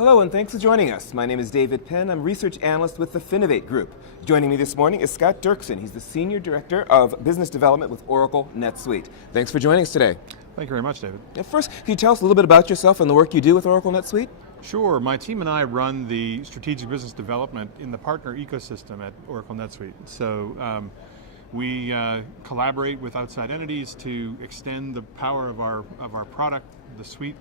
Hello and thanks for joining us. My name is David Penn. I'm research analyst with the Finovate Group. Joining me this morning is Scott Derksen. He's the Senior Director of Business Development with Oracle NetSuite. Thanks for joining us today. Thank you very much, David. First, can you tell us a little bit about yourself and the work you do with Oracle NetSuite? Sure. My team and I run the strategic business development in the partner ecosystem at Oracle NetSuite. So we collaborate with outside entities to extend the power of our product, the suite,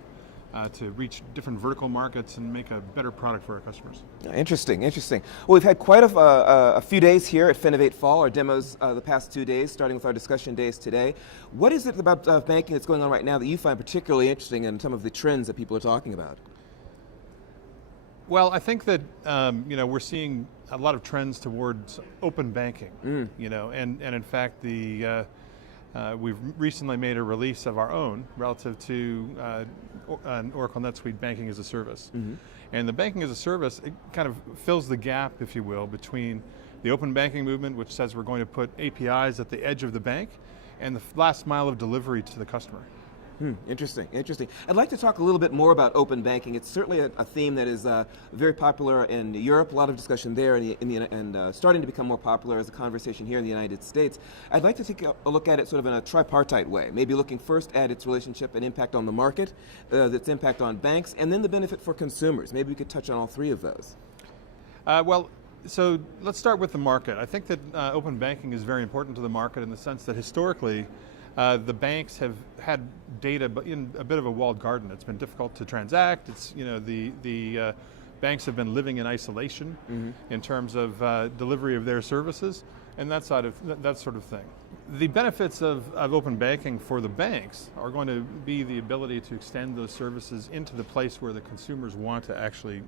to reach different vertical markets and make a better product for our customers. Interesting, interesting. Well, we've had quite a few days here at FinovateFall, our demos the past 2 days, starting with our discussion days today. What is it about banking that's going on right now that you find particularly interesting and some of the trends that people are talking about? Well, I think that we're seeing a lot of trends towards open banking. And in fact, we've recently made a release of our own relative to an Oracle NetSuite Banking as a Service. And the Banking as a Service, it kind of fills the gap, if you will, between the open banking movement, which says we're going to put APIs at the edge of the bank, and the last mile of delivery to the customer. Interesting, interesting. I'd like to talk a little bit more about open banking. It's certainly a theme that is very popular in Europe, a lot of discussion there, and starting to become more popular as a conversation here in the United States. I'd like to take a look at it sort of in a tripartite way, maybe looking first at its relationship and impact on the market, its impact on banks, and then the benefit for consumers. Maybe we could touch on all three of those. So let's start with the market. I think that open banking is very important to the market in the sense that historically, the banks have had data in a bit of a walled garden. It's been difficult to transact. It's, the banks have been living in isolation in terms of delivery of their services and that sort of thing. The benefits of open banking for the banks are going to be the ability to extend those services into the place where the consumers want to actually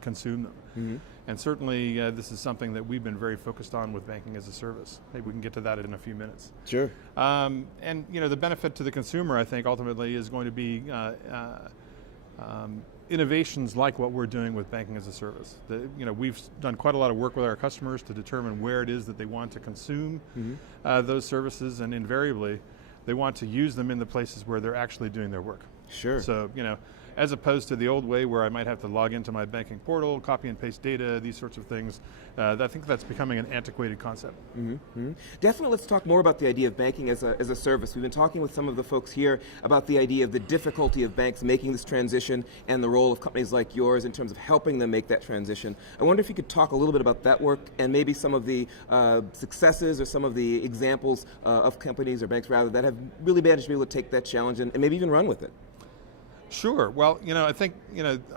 consume them. And certainly this is something that we've been very focused on with Banking as a Service. Maybe we can get to that in a few minutes. Sure. And the benefit to the consumer, I think, ultimately is going to be innovations like what we're doing with Banking as a Service. We've done quite a lot of work with our customers to determine where it is that they want to consume those services, and invariably, they want to use them in the places where they're actually doing their work. Sure. So, as opposed to the old way where I might have to log into my banking portal, copy and paste data, these sorts of things, I think that's becoming an antiquated concept. Definitely, let's talk more about the idea of banking as a service. We've been talking with some of the folks here about the idea of the difficulty of banks making this transition and the role of companies like yours in terms of helping them make that transition. I wonder if you could talk a little bit about that work and maybe some of the successes or some of the examples of companies or banks rather that have really managed to be able to take that challenge and maybe even run with it. Sure. Well, I think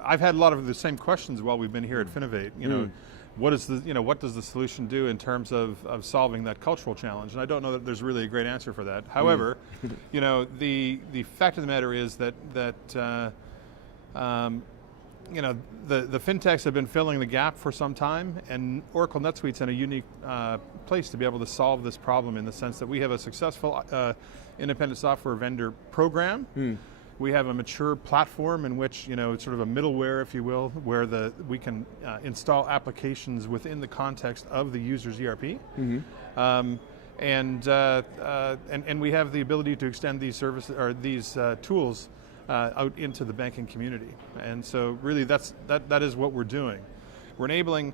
I've had a lot of the same questions while we've been here at Finovate. What does the solution do in terms of solving that cultural challenge? And I don't know that there's really a great answer for that. However, the fact of the matter is that the fintechs have been filling the gap for some time, and Oracle NetSuite's in a unique place to be able to solve this problem in the sense that we have a successful independent software vendor program. We have a mature platform in which, it's sort of a middleware, if you will, where we can install applications within the context of the user's ERP. And we have the ability to extend these services or these tools out into the banking community. And so really that is what we're doing. We're enabling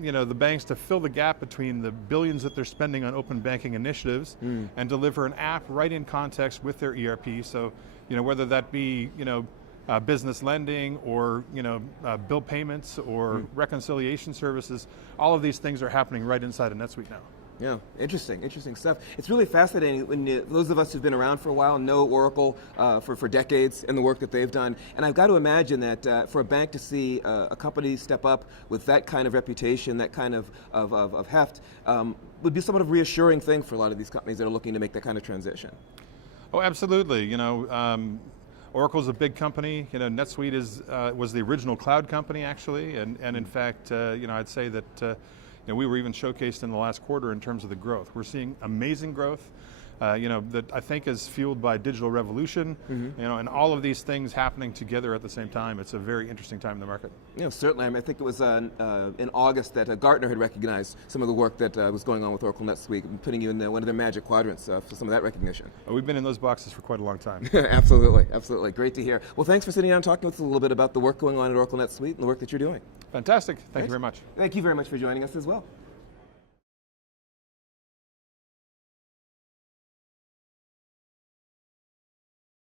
the banks to fill the gap between the billions that they're spending on open banking initiatives and deliver an app right in context with their ERP. So, whether that be, business lending or, bill payments or reconciliation services, all of these things are happening right inside of NetSuite now. Yeah, interesting stuff. It's really fascinating when those of us who've been around for a while know Oracle for decades and the work that they've done. And I've got to imagine that for a bank to see a company step up with that kind of reputation, that kind of heft, would be somewhat of a reassuring thing for a lot of these companies that are looking to make that kind of transition. Oh, absolutely. Oracle's a big company. NetSuite was the original cloud company, actually, and in fact, I'd say that we were even showcased in the last quarter in terms of the growth. We're seeing amazing growth. that I think is fueled by digital revolution, and all of these things happening together at the same time. It's a very interesting time in the market. Certainly. I think it was in August that Gartner had recognized some of the work that was going on with Oracle NetSuite, putting you in one of their magic quadrants for some of that recognition. We've been in those boxes for quite a long time. Absolutely, absolutely. Great to hear. Well, thanks for sitting down and talking with us a little bit about the work going on at Oracle NetSuite and the work that you're doing. Fantastic. Thank you very much. Thank you very much for joining us as well.